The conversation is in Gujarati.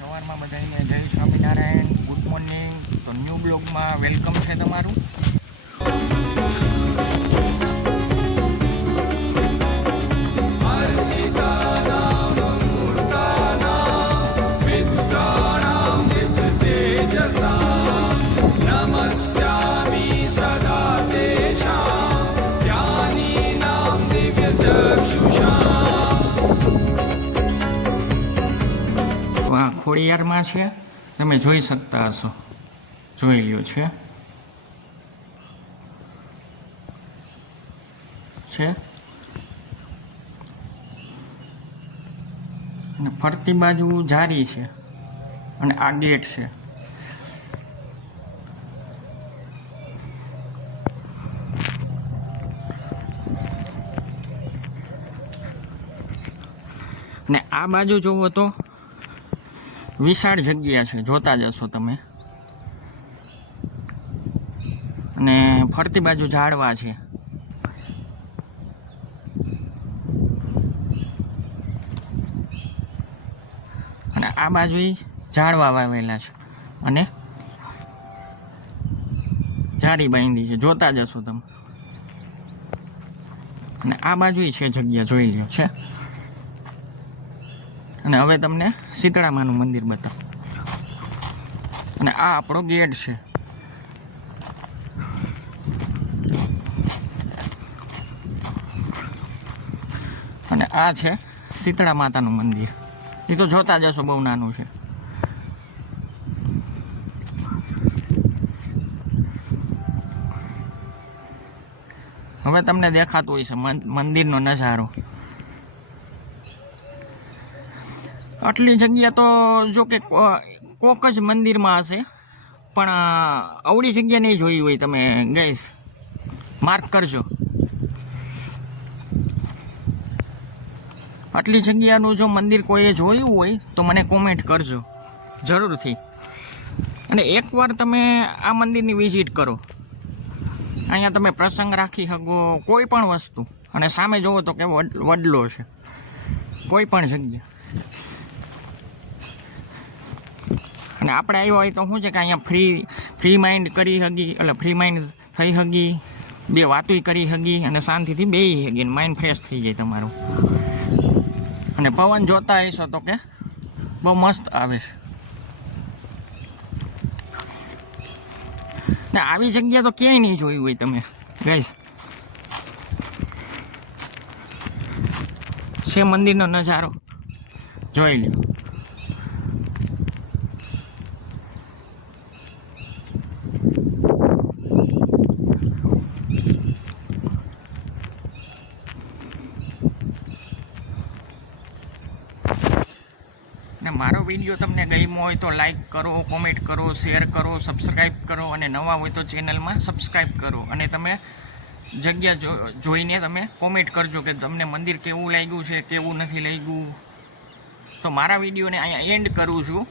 સવારમાં બધાને જય સ્વામિનારાયણ, ગુડ મોર્નિંગ. તો ન્યૂ બ્લોગમાં વેલકમ છે તમારું. આ ખોડિયારમાં છે, તમે જોઈ શકતા હશો, જોઈ લ્યો છે અને ફરતી બાજુ જારી છે અને આ ગેટ છે. અને આ બાજુ જોવો તો વિશાળ જગ્યા છે, જોતા જશો તમે. અને ફરતી બાજુ ઝાડવા છે. અને આ બાજુ ઝાડવા વાવેલા છે અને જારી બાંધી છે, જોતા જશો તમે. અને આ બાજુ છે જગ્યા, જોઈ લ્યો છે. અને હવે તમને શીતળામાનું મંદિર બતાવો. અને આ આપણો ગેટ છે. અને આ છે શીતળા માતાનું મંદિર. એ તો જોતા જશો, બહુ નાનું છે. હવે તમને દેખાતું હોય છે મંદિરનો નજારો. આટલી જગ્યા તો જો કે કોક જ મંદિરમાં હશે, પણ અવળી જગ્યા નહીં જોઈ હોય તમે ગઈશ, માર્ક કરજો. આટલી જગ્યાનું જો મંદિર કોઈએ જોયું હોય તો મને કોમેન્ટ કરજો જરૂરથી. અને એકવાર તમે આ મંદિરની વિઝિટ કરો, અહીંયા તમે પ્રસંગ રાખી શકો, કોઈ પણ વસ્તુ. અને સામે જોવો તો કે વડલો છે, કોઈ પણ જગ્યા. અને આપણે આવ્યા હોય તો શું છે કે અહીંયા ફ્રી માઇન્ડ કરી શકી, એટલે ફ્રી માઇન્ડ થઈ શકી, બે વાતોય કરી શકી અને શાંતિથી બેસી શકી, માઇન્ડ ફ્રેશ થઈ જાય તમારું. અને પવન જોતા હશો તો કે બહુ મસ્ત આવે છે. ને આવી જગ્યા તો ક્યાંય નહીં જોઈ હોય તમે ગાઈસ. છે મંદિરનો નજારો, જોઈ લો. ને મારો વિડીયો તમને ગમ્યો હોય તો લાઈક કરો, કોમેન્ટ કરો, શેર કરો, સબસ્ક્રાઈબ કરો. અને નવા હોય તો ચેનલમાં સબસ્ક્રાઈબ કરો. અને તમે જગ્યા જોઈને તમે કોમેન્ટ કરજો કે તમને મંદિર કેવું લાગ્યું છે, કેવું નથી લાગ્યું. તો મારા વિડીયોને અહીંયા એન્ડ કરું છું.